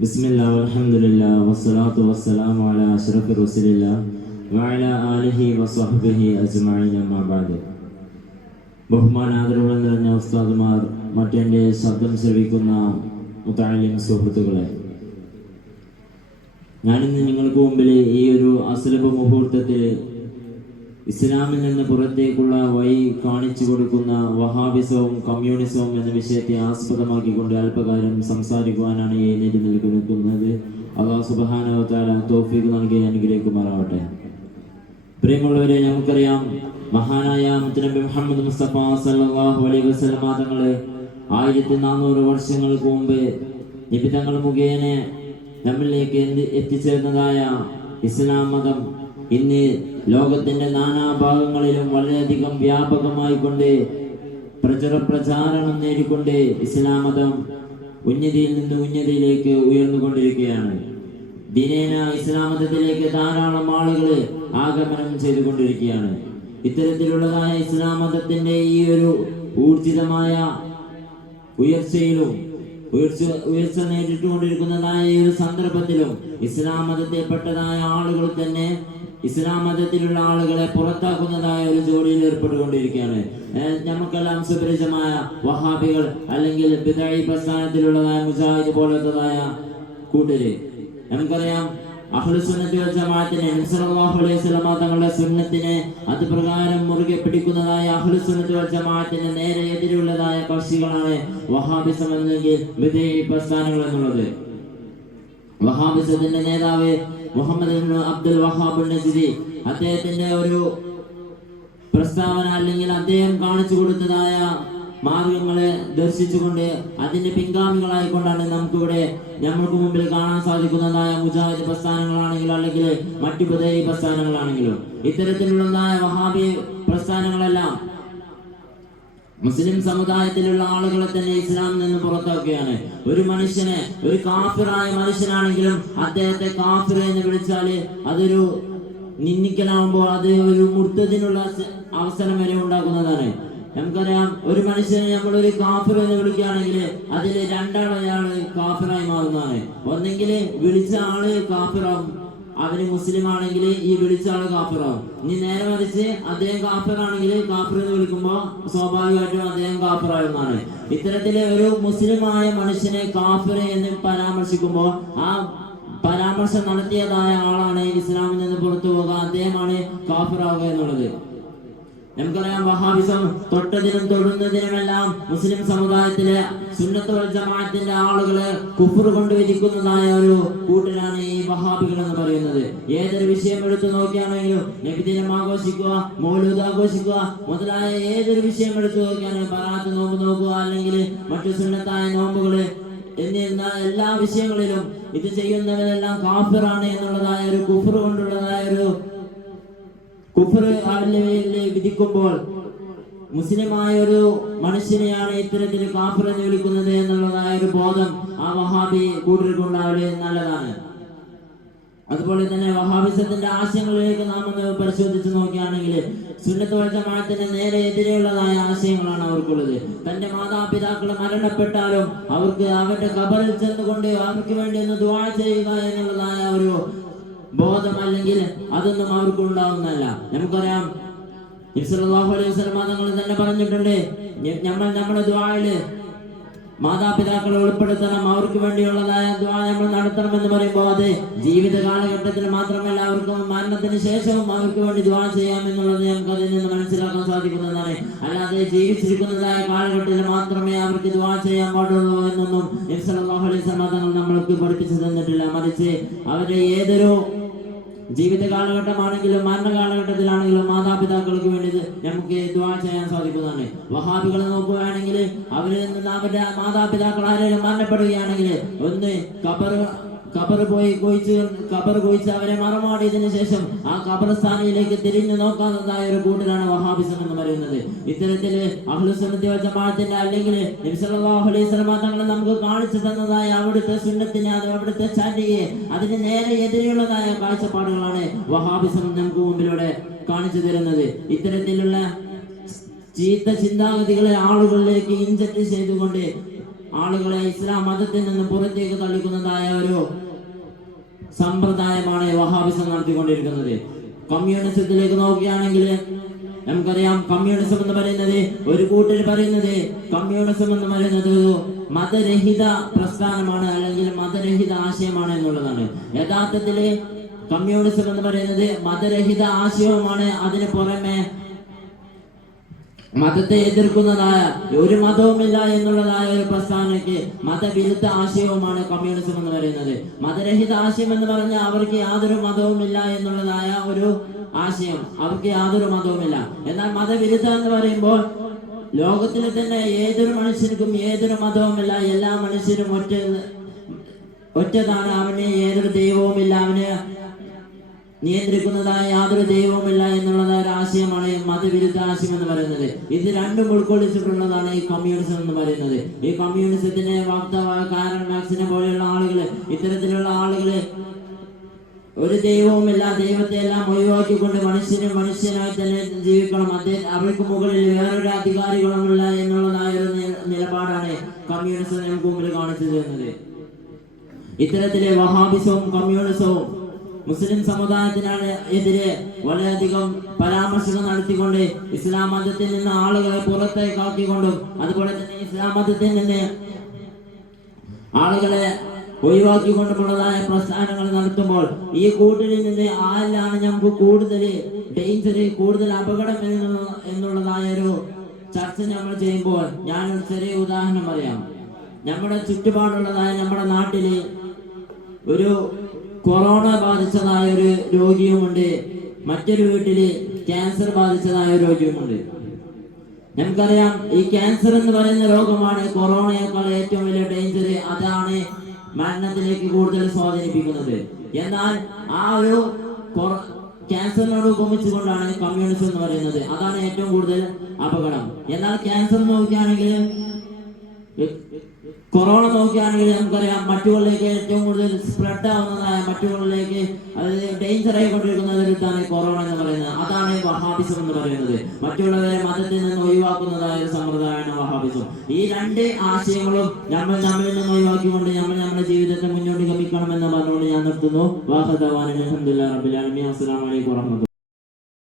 ബിസ്മില്ലാ വൽഹംദുലില്ലാ വസ്സലാത്തു വസ്സലാമു അലാ അഷ്റഫി റസൂലില്ലാ വഅലാ ആലിഹി വസ്വഹ്ബിഹി അജ്മഈൻ അമ്മാ ബഅദ്. ബഹുമാനാദരവുകൾ നിറഞ്ഞ ഉസ്താദുമാർ, മറ്റെൻ്റെ ശബ്ദം ശ്രവിക്കുന്ന മുതഅല്ലിം സുഹൃത്തുക്കളെ, ഞാനിന്ന് നിങ്ങൾക്ക് മുമ്പിൽ ഈ ഒരു അസ്ലബ് മുഹൂർത്തത്തിൽ ഇസ്ലാമിൽ നിന്ന് പുറത്തേക്കുള്ള വഴി കാണിച്ചു കൊടുക്കുന്ന വഹാബിസവും കമ്മ്യൂണിസവും എന്ന വിഷയത്തെ ആസ്പദമാക്കിക്കൊണ്ട് അല്പകാലം സംസാരിക്കുവാനാണ് എഴുന്നേറ്റ് നിൽക്കുന്നത്. അല്ലാഹു സുബ്ഹാനഹു വ തആല തൗഫീഖ് നൽകി അനുഗ്രഹിക്കുമാറാവട്ടെ. പ്രിയമുള്ളവരെ, നമുക്കറിയാം, മഹാനായ മുത്തനബി മുഹമ്മദ് മുസ്തഫ സല്ലല്ലാഹു അലൈഹി വസല്ലം തങ്ങളെ 1400 വർഷങ്ങൾക്ക് മുമ്പ് നിബിതങ്ങൾ മുഖേന നമ്മളിലേക്ക് എത്തിച്ചേർന്നതായ ഇസ്ലാം മതം ഇന്ന് ലോകത്തിന്റെ നാനാഭാഗങ്ങളിലും വളരെയധികം വ്യാപകമായി കൊണ്ട് പ്രചാരണം നേടിക്കൊണ്ട് ഇസ്ലാം മതം ഉന്നതിയിൽ നിന്ന് ഉന്നതിയിലേക്ക് ഉയർന്നുകൊണ്ടിരിക്കുകയാണ്. ദിനേന ഇസ്ലാം മതത്തിലേക്ക് ധാരാളം ആളുകൾ ആഗമനം ചെയ്തുകൊണ്ടിരിക്കുകയാണ്. ഇത്തരത്തിലുള്ളതായ ഇസ്ലാം മതത്തിന്റെ ഈ ഒരു ഊർജിതമായ ഉയർച്ച നേരിട്ടുകൊണ്ടിരിക്കുന്നതായ ഈ ഒരു സന്ദർഭത്തിലും ഇസ്ലാം മതത്തിൽപ്പെട്ടതായ ആളുകൾ തന്നെ ഇസ്ലാം മതത്തിലുള്ള ആളുകളെ പുറത്താക്കുന്നതായ ഒരു ജോലിയിൽ ഏർപ്പെട്ടുകൊണ്ടിരിക്കുകയാണ്. നമുക്കെല്ലാം സുപരിചിതമായ വഹാബികൾ, അല്ലെങ്കിൽ ബിദ്അഈ പ്രസ്ഥാനത്തിലുള്ളതായ മുജാഹിദ് പോലത്തതായ കൂട്ടര്. നമുക്കറിയാം, അഹ്ലുസുന്നത്തി വൽ ജമാഅത്തിനെ, നബി സല്ലല്ലാഹു അലൈഹി വസല്ലം തങ്ങളുടെ സുന്നത്തിനെ അതുപ്രകാരം മുറുകെ പിടിക്കുന്നതായ അഹ്ലുസുന്നത്തി വൽ ജമാഅത്തിന് നേരെ എതിരുള്ളതായ കക്ഷികളാണ് വഹാബിസം അല്ലെങ്കിൽ ബിദ്അഈ പ്രസ്ഥാനങ്ങൾ എന്നുള്ളത്. വഹാബിസത്തിന്റെ നേതാവ് മുഹമ്മദ് ഇബ്നു അബ്ദുൽ വഹാബ് നജ്ദി, അദ്ദേഹത്തിന്റെ ഒരു പ്രസ്താവന, അല്ലെങ്കിൽ അദ്ദേഹം കാണിച്ചു കൊടുത്തതായ മാർഗങ്ങളെ ദർശിച്ചുകൊണ്ട് അതിന്റെ പിൻഗാമികളായിക്കൊണ്ടാണ് നമ്മൾക്ക് മുമ്പിൽ കാണാൻ സാധിക്കുന്നതായ മുജാഹിദ് പ്രസ്ഥാനങ്ങളാണെങ്കിലും അല്ലെങ്കിൽ മറ്റു ബിദ്അഈ പ്രസ്ഥാനങ്ങളാണെങ്കിലും ഇത്തരത്തിലുള്ളതായ വഹാബി പ്രസ്ഥാനങ്ങളെല്ലാം മുസ്ലിം സമുദായത്തിലുള്ള ആളുകളെ തന്നെ ഇസ്ലാമിൽ നിന്ന് പുറത്താക്കുകയാണ്. ഒരു മനുഷ്യനെ, ഒരു കാഫിറായ മനുഷ്യനാണെങ്കിലും അദ്ദേഹത്തെ കാഫിർ എന്ന് വിളിച്ചാല് അതൊരു നിന്ദിക്കലാകുമ്പോൾ അത് ഒരു മുർത്തദിനുള്ള അവസരം വരെ ഉണ്ടാക്കുന്നതാണ്. നമുക്കറിയാം, ഒരു മനുഷ്യനെ നമ്മളൊരു കാഫിർ എന്ന് വിളിക്കുകയാണെങ്കിൽ അതിൽ രണ്ടാളയാള് കാഫിറായി മാറുന്നതാണ്. ഒന്നെങ്കിൽ വിളിച്ച ആള് കാഫിറാവും, അവന് മുസ്ലിം ആണെങ്കിൽ ഈ വിളിച്ച ആള് കാഫിറാവും. ഇനി നേരെ മറിച്ച് അദ്ദേഹം കാഫിറാണെങ്കിൽ കാഫിർ എന്ന് വിളിക്കുമ്പോൾ സ്വാഭാവികമായിട്ടും അദ്ദേഹം കാഫിറാവുന്നതാണ്. ഇത്തരത്തിലെ ഒരു മുസ്ലിമായ മനുഷ്യനെ കാഫിർ എന്ന് പരാമർശിക്കുമ്പോൾ ആ പരാമർശം നടത്തിയതായ ആളാണ് ഇസ്ലാമിൽ നിന്ന് പുറത്തു പോകുക, അദ്ദേഹമാണ് കാഫിറാവുക എന്നുള്ളത്. നമുക്കറിയാം, വഹാബിസം തൊട്ടതിനും തൊടുന്നതിനുമെല്ലാം മുസ്ലിം സമുദായത്തിലെ സുന്നത്ത് വൽ ജമാഅത്തിന്റെ ആളുകളെ കുഫ്ർ കൊണ്ട് വിധിക്കുന്നതായ ഒരു കൂട്ടരാണ് ഈ വഹാബികൾ എന്ന് പറയുന്നത്. ഏതൊരു വിഷയം എടുത്തു നോക്കുകയാണെങ്കിലും നബിദിനം ആഘോഷിക്കുക, മൗലൂദ് ആഘോഷിക്കുക മുതലായ ഏതൊരു വിഷയം എടുത്തു നോക്കുകയാണെങ്കിലും, ബറാത്ത് നോമ്പ് നോക്കുക, അല്ലെങ്കിൽ മറ്റു സുന്നത്തായ നോമ്പുകള് എന്നിരുന്ന എല്ലാ വിഷയങ്ങളിലും ഇത് ചെയ്യുന്നവരെല്ലാം കാഫിറാണ് എന്നുള്ളതായ ഒരു കുഫ്ർ കൊണ്ടുള്ളതായ ഒരു കുഫ്ർ വിധിക്കുമ്പോൾ മുസ്ലിമായ ഒരു മനുഷ്യനെയാണ് ഇത്തരത്തിൽ കാഫിർ എന്ന് വിളിക്കുന്നത് എന്നുള്ളതായ ഒരു ബോധം ആ വഹാബി കൂട്ടർക്കുണ്ടാവല് നല്ലതാണ്. അതുപോലെ തന്നെ വഹാബിസത്തിന്റെ ആശയങ്ങളിലേക്ക് നാം ഒന്ന് പരിശോധിച്ച് നോക്കുകയാണെങ്കിൽ സുന്നത്ത് വൽ ജമാഅത്തിന് നേരെ എതിരെയുള്ളതായ ആശയങ്ങളാണ് അവർക്കുള്ളത്. തന്റെ മാതാപിതാക്കൾ മരണപ്പെട്ടാലും അവർക്ക് അവരുടെ ഖബറിൽ ചെന്നുകൊണ്ട് അവർക്ക് വേണ്ടി ഒന്ന് ദുആ ചെയ്യുക എന്നുള്ളതായ ഒരു ബോധം അല്ലെങ്കിൽ അതൊന്നും അവർക്ക് ഉണ്ടാവുന്നതല്ല. നമുക്കറിയാം, നബി സല്ലല്ലാഹു അലൈഹി വസല്ലം തങ്ങൾ തന്നെ പറഞ്ഞിട്ടുണ്ട്, നമ്മുടെ ദുആയില് മാതാപിതാക്കളെ ഉൾപ്പെടുത്തണം, അവർക്ക് വേണ്ടിയുള്ളതായ ദുആ നമ്മൾ നടത്തണമെന്ന് പറയുമ്പോൾ അത് ജീവിത കാലഘട്ടത്തിൽ മാത്രമല്ല, അവർക്ക് മരണത്തിന് ശേഷവും അവർക്ക് വേണ്ടി ദുആ ചെയ്യാമെന്നുള്ളത് നമുക്ക് അതിൽ നിന്ന് മനസ്സിലാക്കാൻ സാധിക്കുന്നതാണ്. അല്ലാതെ ജീവിച്ചിരിക്കുന്നതായ കാലഘട്ടത്തിൽ മാത്രമേ അവർക്ക് ദുആ ചെയ്യാൻ പാടുള്ളൂ എന്നൊന്നും നബി സല്ലല്ലാഹു അലൈഹി വസല്ലം തങ്ങൾ നമ്മൾക്ക് പഠിപ്പിച്ചു തന്നിട്ടില്ല. മറിച്ച് അവരുടെ ഏതൊരു ജീവിത കാലഘട്ടമാണെങ്കിലും മരണ കാലഘട്ടത്തിലാണെങ്കിലും മാതാപിതാക്കൾക്ക് വേണ്ടി നമുക്ക് ദുആ ചെയ്യാൻ സാധിക്കുന്നതാണ്. വഹാബികളെ നോക്കുകയാണെങ്കിൽ അവരിൽ നിന്ന് അവരുടെ മാതാപിതാക്കൾ ആരെങ്കിലും മരണപ്പെടുകയാണെങ്കിൽ ഒന്ന് ഖബർ കുഴിച്ച് അവരെ മറമാടിയതിനു ശേഷം ആ ഖബർസ്ഥാനിലേക്ക് തിരിഞ്ഞു നോക്കാത്തതായ ഒരു കൂട്ടരാണ് വഹാബിസം എന്ന് പറയുന്നത്. ഇത്തരത്തില് അഹ്ലുസുന്നത്തി വൽ ജമാഅത്തിന്റെ അല്ലെങ്കിൽ നബി സല്ലല്ലാഹു അലൈഹി വസല്ലം തങ്ങൾ നമുക്ക് കാണിച്ചു തന്നതായ അവിടുത്തെ സുന്നത്തിനെ, അവിടുത്തെ ചര്യയെ അതിന് നേരെ എതിരെയുള്ളതായ കാഴ്ചപ്പാടുകളാണ് വഹാബിസം നമുക്ക് മുമ്പിലൂടെ കാണിച്ചു തരുന്നത്. ഇത്തരത്തിലുള്ള ചീത്ത ചിന്താഗതികളെ ആളുകളിലേക്ക് ഇൻജക്ട് ചെയ്തുകൊണ്ട് ആളുകളെ ഇസ്ലാം മതത്തിൽ നിന്ന് പുറത്തേക്ക് തള്ളിക്കുന്നതായ ഒരു സമ്പ്രദായമാണ് വഹാബിസം നടത്തിക്കൊണ്ടിരിക്കുന്നത്. കമ്മ്യൂണിസത്തിലേക്ക് നോക്കുകയാണെങ്കിൽ നമുക്കറിയാം, കമ്മ്യൂണിസം എന്ന് പറയുന്നത്, ഒരു കൂട്ടർ പറയുന്നത് കമ്മ്യൂണിസം എന്ന് പറയുന്നത് മതരഹിത പ്രസ്ഥാനമാണ്, അല്ലെങ്കിൽ മതരഹിത ആശയമാണ് എന്നുള്ളതാണ്. യഥാർത്ഥത്തില് കമ്മ്യൂണിസം എന്ന് പറയുന്നത് മതരഹിത ആശയവുമാണ്. അതിന് പുറമെ മതത്തെ എതിർക്കുന്നതായ, ഒരു മതവുമില്ല എന്നുള്ളതായ ഒരു പ്രസ്ഥാനക്ക് മതവിരുദ്ധ ആശയവുമാണ് കമ്മ്യൂണിസം എന്ന് പറയുന്നത്. മതരഹിത ആശയം എന്ന് പറഞ്ഞാൽ അവർക്ക് യാതൊരു മതവുമില്ല എന്നുള്ളതായ ഒരു ആശയം, അവർക്ക് യാതൊരു മതവുമില്ല. എന്നാൽ മതവിരുദ്ധ എന്ന് പറയുമ്പോൾ ലോകത്തിലെ തന്നെ ഏതൊരു മനുഷ്യർക്കും ഏതൊരു മതവുമില്ല, എല്ലാ മനുഷ്യരും ഒറ്റതാണ്, അവന് ഏതൊരു ദൈവവുമില്ല, അവന് നിയന്ത്രിക്കുന്നതായ യാതൊരു ദൈവവുമില്ല എന്നുള്ളതായ ഒരു ആശയമാണ് മതവിരുദ്ധ ആശയം എന്ന് പറയുന്നത്. ഇത് രണ്ടും ഉൾക്കൊള്ളിച്ചിട്ടുള്ളതാണ് ഈ കമ്മ്യൂണിസം എന്ന് പറയുന്നത്. ഈ കമ്മ്യൂണിസത്തിന്റെ വക്താവായ കാരൽ മാർക്സിനെ പോലെയുള്ള ആളുകള്, ഇത്തരത്തിലുള്ള ആളുകള് ഒരു ദൈവവുമില്ല, ദൈവത്തെ എല്ലാം ഒഴിവാക്കിക്കൊണ്ട് മനുഷ്യനായി തന്നെ ജീവിക്കണം, അവർക്ക് മുകളിൽ വേറൊരു അധികാരികളുമില്ല എന്നുള്ളതായ ഒരു നിലപാടാണ് കമ്മ്യൂണിസം നമുക്ക് മുമ്പിൽ കാണിച്ചു തരുന്നത്. ഇത്തരത്തിലെ വഹാബിസവും കമ്മ്യൂണിസവും മുസ്ലിം സമുദായത്തിനാണ് എതിരെ വളരെയധികം പരാമർശങ്ങൾ നടത്തിക്കൊണ്ട് ഇസ്ലാം മതത്തിൽ നിന്ന് ആളുകളെ പുറത്തേക്കാക്കിക്കൊണ്ടും അതുപോലെ തന്നെ ഇസ്ലാം മതത്തിൽ നിന്ന് ആളുകളെ ഒഴിവാക്കിക്കൊണ്ടുമുള്ളതായ പ്രസ്ഥാനങ്ങൾ നടത്തുമ്പോൾ ഈ കൂട്ടരിൽ നിന്ന് ആരിലാണ് നമുക്ക് കൂടുതൽ ഡേഞ്ചർ, കൂടുതൽ അപകടം എന്നുള്ളതായ ഒരു ചർച്ച നമ്മൾ ചെയ്യുമ്പോൾ ഞാനൊരു ചെറിയ ഉദാഹരണം പറയാം. നമ്മുടെ ചുറ്റുപാടുള്ളതായ നമ്മുടെ നാട്ടില് ഒരു കൊറോണ ബാധിച്ചതായ ഒരു രോഗിയുമുണ്ട്, മറ്റൊരു വീട്ടില് ക്യാൻസർ ബാധിച്ചതായ ഒരു രോഗിയുമുണ്ട്. നമുക്കറിയാം, ഈ ക്യാൻസർ എന്ന് പറയുന്ന രോഗമാണ് കൊറോണയേക്കാൾ ഏറ്റവും വലിയ ഡേഞ്ചർ. അതാണ് മരണത്തിലേക്ക് കൂടുതൽ സ്വാധീനിപ്പിക്കുന്നത്. എന്നാൽ ആ ഒരു ക്യാൻസറിനോട് ഉപമിച്ചുകൊണ്ടാണ് കമ്മ്യൂണിസം എന്ന് പറയുന്നത്. അതാണ് ഏറ്റവും കൂടുതൽ അപകടം. എന്നാൽ ക്യാൻസർ നോക്കുകയാണെങ്കിൽ, കൊറോണ നോക്കുകയാണെങ്കിൽ നമുക്കറിയാം, മറ്റുകളിലേക്ക് ഏറ്റവും കൂടുതൽ സ്പ്രെഡ് ആവുന്നതായ, മറ്റുകളിലേക്ക് അത് ഡേഞ്ചർ ആയിക്കൊണ്ടിരിക്കുന്ന ഒരു ഇതാണ് കൊറോണ എന്ന് പറയുന്നത്. അതാണ് വഹാബിസം എന്ന് പറയുന്നത്. മറ്റുള്ളവരെ മതത്തിൽ നിന്ന് ഒഴിവാക്കുന്നതായ ഒരു സമ്പ്രദായമാണ് വഹാബിസം. ഈ രണ്ട് ആശയങ്ങളും നമ്മളിൽ നിന്ന് ഒഴിവാക്കിക്കൊണ്ട് നമ്മുടെ ജീവിതത്തെ മുന്നോട്ട് ഗമിക്കണമെന്ന് പറഞ്ഞുകൊണ്ട് ഞാൻ നിർത്തുന്നു. വാഹദവാന അൽഹംദുലില്ലാഹി റബ്ബിൽ ആലമീൻ. അസ്സലാമു അലൈക്കും വറഹ്മത്തുള്ളാഹി.